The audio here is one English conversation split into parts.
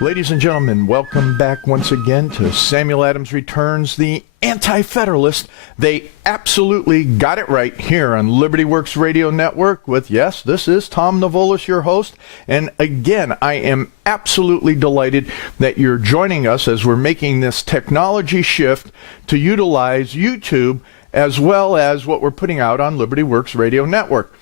Ladies and gentlemen, welcome back once again to Samuel Adams Returns, the Anti-Federalist. They absolutely got it right here on Liberty Works Radio Network with, yes, this is Tom Navolis, your host. And again, I am absolutely delighted that you're joining us as we're making this technology shift to utilize YouTube as well as what we're putting out on Liberty Works Radio Network.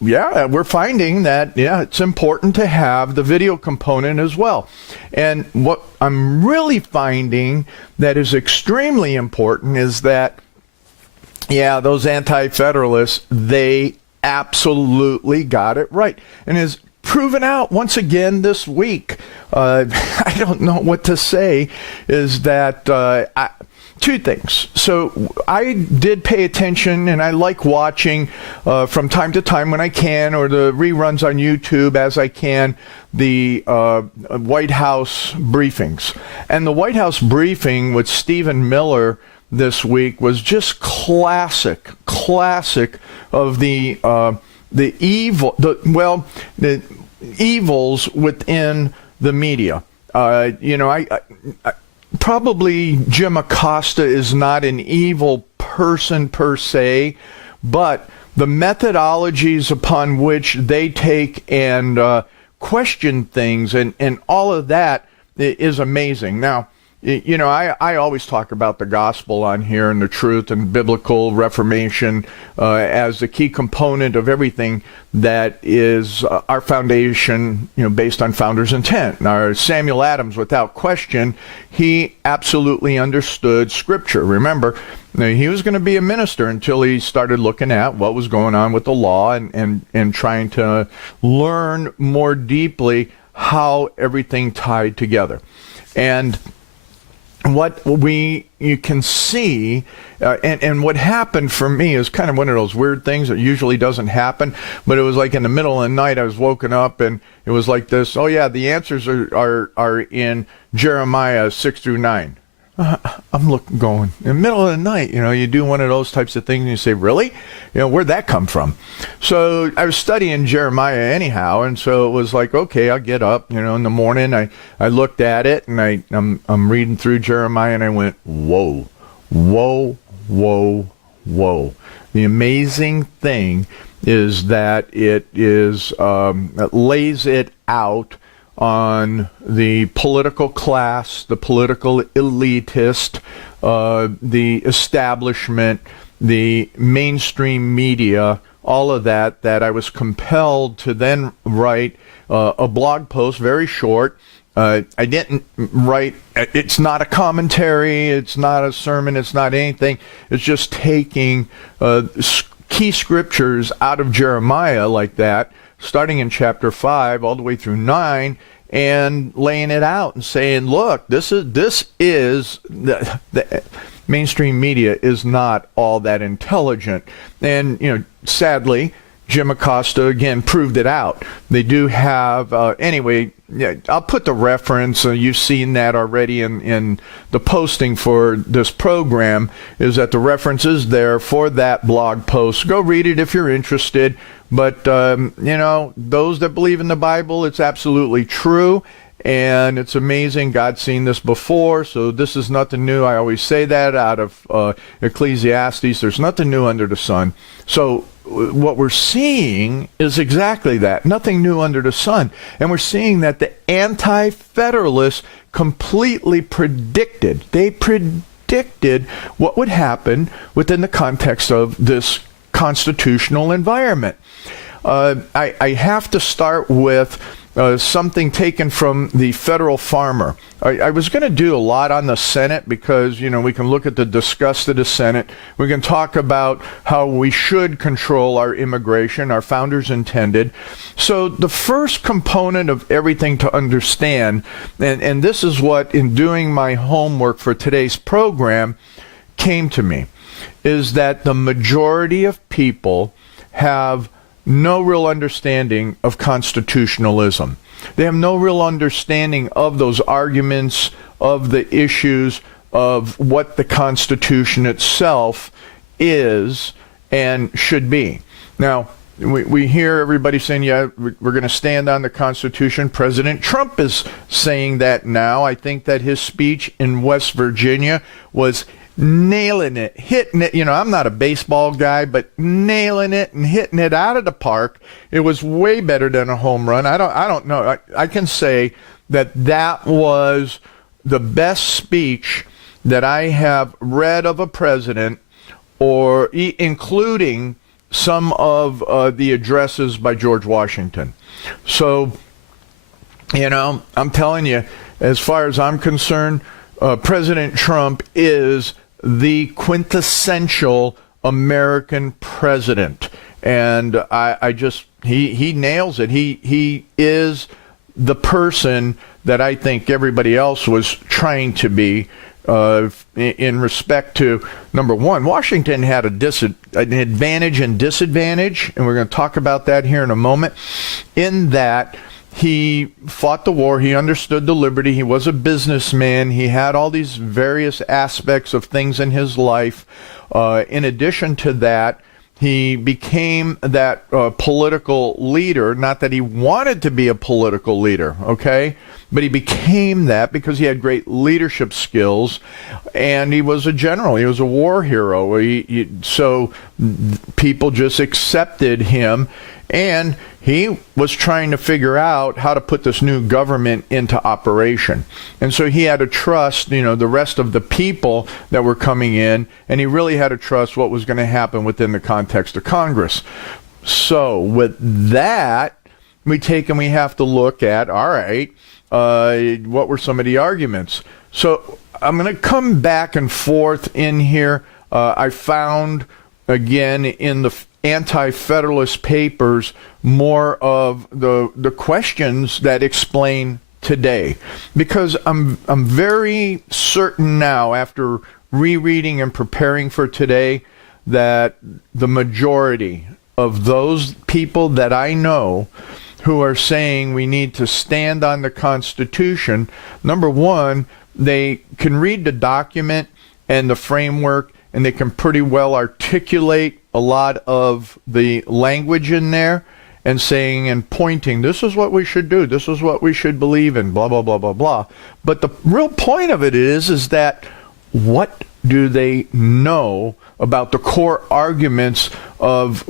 We're finding that, it's important to have the video component as well. And what I'm really finding that is extremely important is that, those anti-federalists, they absolutely got it right. And is proven out once again this week. I don't know what to say, is that two things. So I did pay attention, and I like watching from time to time when I can, or the reruns on YouTube as I can, the White House briefings. And the White House briefing with Stephen Miller this week was just classic of the evils within the media. Probably Jim Acosta is not an evil person per se, but the methodologies upon which they take and question things and all of that is amazing. Now, I always talk about the gospel on here and the truth and biblical reformation as the key component of everything that is our foundation, based on founders' intent. Now, Samuel Adams, without question, he absolutely understood Scripture. Remember, he was going to be a minister until he started looking at what was going on with the law and trying to learn more deeply how everything tied together. And what you can see, and what happened for me is kind of one of those weird things that usually doesn't happen, but it was like in the middle of the night I was woken up and it was like this, the answers are in Jeremiah 6 through 9. I'm going, in the middle of the night, you do one of those types of things and you say, really? Where'd that come from? So I was studying Jeremiah anyhow, and so it was like, okay, I'll get up, in the morning, I looked at it, and I'm reading through Jeremiah, and I went, whoa. The amazing thing is that it lays it out on the political class, the political elitist, the establishment, the mainstream media, all of that I was compelled to then write a blog post, very short. I didn't write, it's not a commentary, it's not a sermon, it's not anything. It's just taking key scriptures out of Jeremiah like that, starting in chapter 5 all the way through 9, and laying it out and saying, look, this is the mainstream media is not all that intelligent. And, sadly, Jim Acosta, again, proved it out. They do have, I'll put the reference, you've seen that already in the posting for this program, is that the reference is there for that blog post. Go read it if you're interested. But, those that believe in the Bible, it's absolutely true. And it's amazing. God's seen this before, so this is nothing new. I always say that out of Ecclesiastes. There's nothing new under the sun. So what we're seeing is exactly that. Nothing new under the sun. And we're seeing that the Anti-Federalists completely predicted. They predicted what would happen within the context of this constitutional environment. I have to start with something taken from the Federal Farmer. I was going to do a lot on the Senate because, we can look at the disgust of the Senate. We can talk about how we should control our immigration, our founders intended. So the first component of everything to understand, and this is what, in doing my homework for today's program, came to me, is that the majority of people have no real understanding of constitutionalism. They have no real understanding of those arguments, of the issues, of what the Constitution itself is and should be. Now, we hear everybody saying, yeah, we're going to stand on the Constitution. President Trump is saying that now. I think that his speech in West Virginia was nailing it, hitting it. I'm not a baseball guy, but nailing it and hitting it out of the park. It was way better than a home run. I don't know. I can say that was the best speech that I have read of a president, or including some of the addresses by George Washington. So, I'm telling you, as far as I'm concerned, President Trump is the quintessential American president. And he nails it. He is the person that I think everybody else was trying to be, in respect to, number one, Washington had an advantage and disadvantage, and we're going to talk about that here in a moment, in that he fought the war, he understood the liberty, he was a businessman, he had all these various aspects of things in his life. In addition to that, he became that political leader, not that he wanted to be a political leader, okay? But he became that because he had great leadership skills, and he was a general. He was a war hero. So people just accepted him, and he was trying to figure out how to put this new government into operation. And so he had to trust, the rest of the people that were coming in, and he really had to trust what was going to happen within the context of Congress. So with that, we have to look at, all right, what were some of the arguments? So I'm going to come back and forth in here. I found, again, in the Anti-Federalist papers, more of the questions that explain today. Because I'm very certain now, after rereading and preparing for today, that the majority of those people that I know who are saying we need to stand on the Constitution, number one, they can read the document and the framework, and they can pretty well articulate a lot of the language in there and saying and pointing, this is what we should do, this is what we should believe in, blah, blah, blah, blah, blah. But the real point of it is that what do they know about the core arguments of,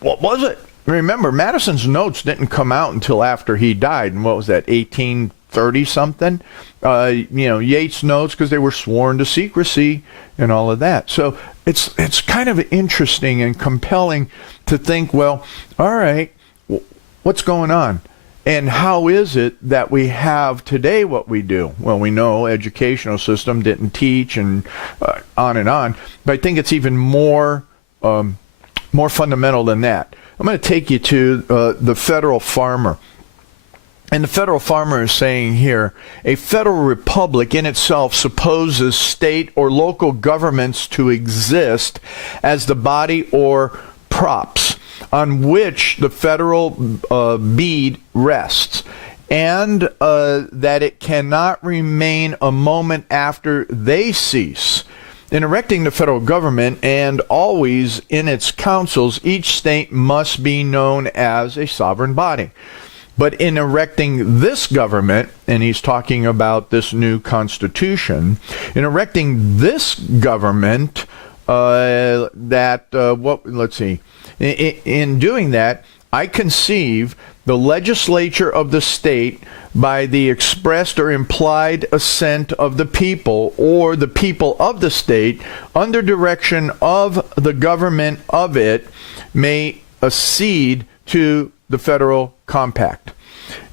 what was it? Remember, Madison's notes didn't come out until after he died, and what was that, 1830-something? Yates' notes, because they were sworn to secrecy and all of that. So it's kind of interesting and compelling to think, well, all right, what's going on? And how is it that we have today what we do? Well, we know educational system didn't teach, and on and on. But I think it's even more fundamental than that. I'm going to take you to the Federal Farmer. And the Federal Farmer is saying here, a federal republic in itself supposes state or local governments to exist as the body or props on which the federal bead rests, and that it cannot remain a moment after they cease. In erecting the federal government, and always in its councils, each state must be known as a sovereign body. But in erecting this government, and he's talking about this new constitution, in erecting this government, in doing that, I conceive the legislature of the state by the expressed or implied assent of the people, or the people of the state, under direction of the government of it, may accede to the federal compact.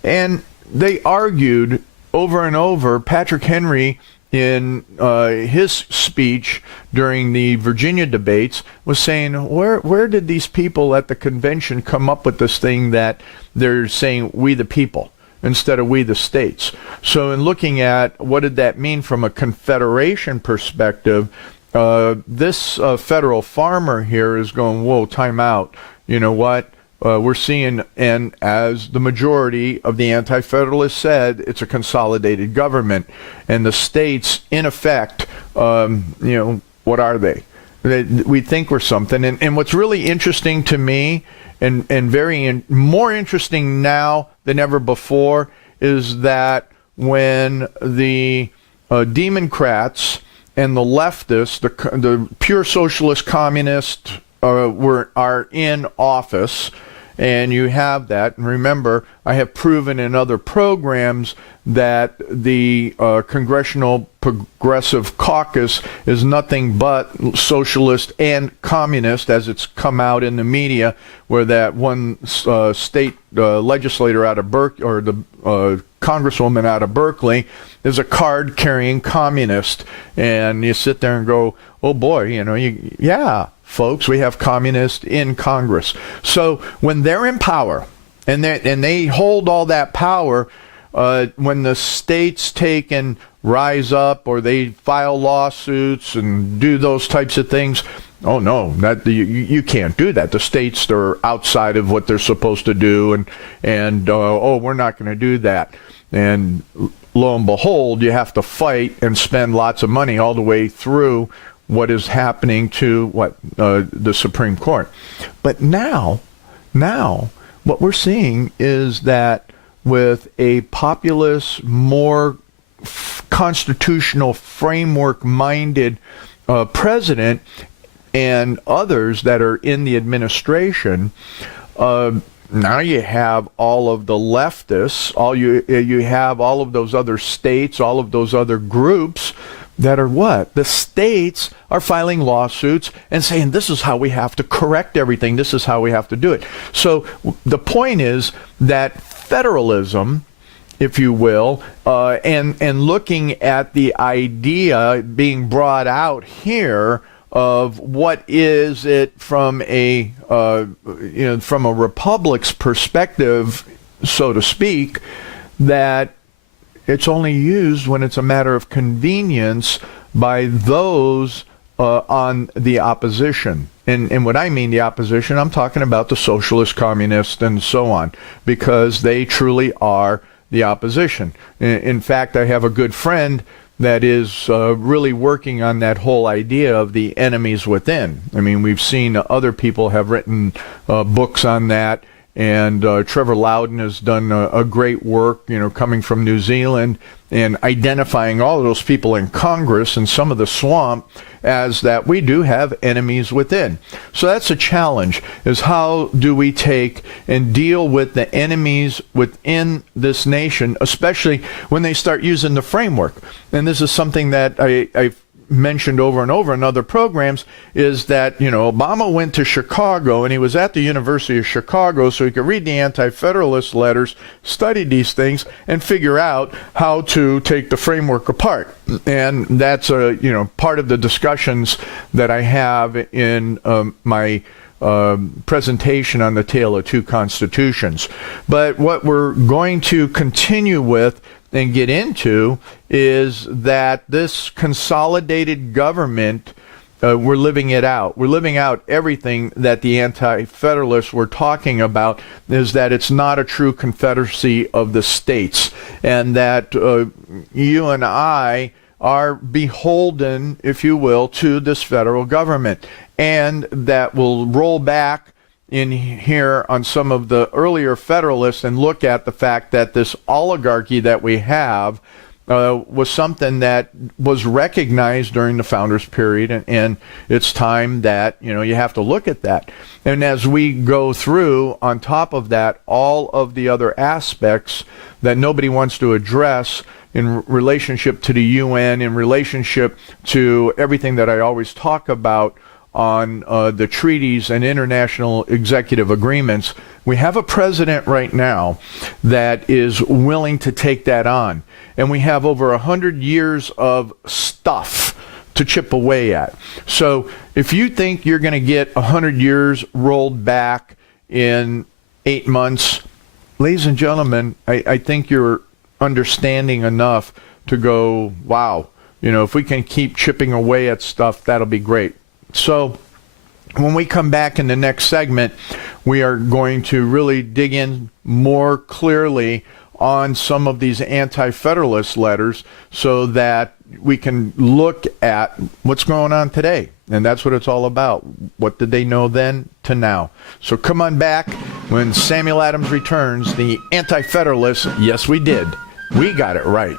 And they argued over and over. Patrick Henry, in his speech during the Virginia debates, was saying, where did these people at the convention come up with this thing that they're saying we the people instead of we the states? So in looking at what did that mean from a confederation perspective, this federal farmer here is going, whoa, time out. You know what? We're seeing, and as the majority of the Anti-Federalists said, it's a consolidated government. And the states, in effect, what are they? We think we're something. And what's really interesting to me and more interesting now than ever before is that when the Democrats and the leftists, the pure socialist communists, are in office, and you have that. And remember, I have proven in other programs that the Congressional Progressive Caucus is nothing but socialist and communist, as it's come out in the media, where that one state legislator out of Berkeley, or the congresswoman out of Berkeley, is a card-carrying communist. And you sit there and go, oh boy, yeah, folks, we have communists in Congress. So when they're in power, and they hold all that power, when the states take and rise up, or they file lawsuits and do those types of things, oh no, you can't do that. The states are outside of what they're supposed to do, and we're not going to do that. And lo and behold, you have to fight and spend lots of money all the way through what is happening to the Supreme Court. But now, what we're seeing is that with a populist, more constitutional framework-minded president and others that are in the administration, now you have all of the leftists, you have all of those other states, all of those other groups that are what? The states are filing lawsuits and saying, this is how we have to correct everything. This is how we have to do it. So the point is that federalism, if you will, and looking at the idea being brought out here of what is it from a republic's perspective, so to speak, that it's only used when it's a matter of convenience by those on the opposition. And what I mean the opposition, I'm talking about the socialist, communists, and so on, because they truly are the opposition. In fact, I have a good friend that is really working on that whole idea of the enemies within. I mean, we've seen other people have written books on that. And Trevor Loudon has done a great work, coming from New Zealand and identifying all of those people in Congress and some of the swamp as that we do have enemies within. So that's a challenge, is how do we take and deal with the enemies within this nation, especially when they start using the framework. And this is something that I've mentioned over and over in other programs, is that, Obama went to Chicago, and he was at the University of Chicago so he could read the Anti-Federalist letters, study these things, and figure out how to take the framework apart. And that's part of the discussions that I have in my presentation on the Tale of Two Constitutions. But what we're going to continue with and get into is that this consolidated government, we're living it out. We're living out everything that the Anti-Federalists were talking about, is that it's not a true confederacy of the states, and that you and I are beholden, if you will, to this federal government, and that will roll back in here on some of the earlier Federalists and look at the fact that this oligarchy that we have was something that was recognized during the Founders period, and it's time that you have to look at that. And as we go through, on top of that, all of the other aspects that nobody wants to address in relationship to the UN, in relationship to everything that I always talk about on the treaties and international executive agreements, we have a president right now that is willing to take that on. And we have over 100 years of stuff to chip away at. So if you think you're going to get 100 years rolled back in 8 months, ladies and gentlemen, I think you're understanding enough to go, wow, if we can keep chipping away at stuff, that'll be great. So when we come back in the next segment, we are going to really dig in more clearly on some of these Anti-Federalist letters so that we can look at what's going on today. And that's what it's all about. What did they know then to now? So come on back when Samuel Adams returns, the Anti-Federalists. Yes, we did. We got it right.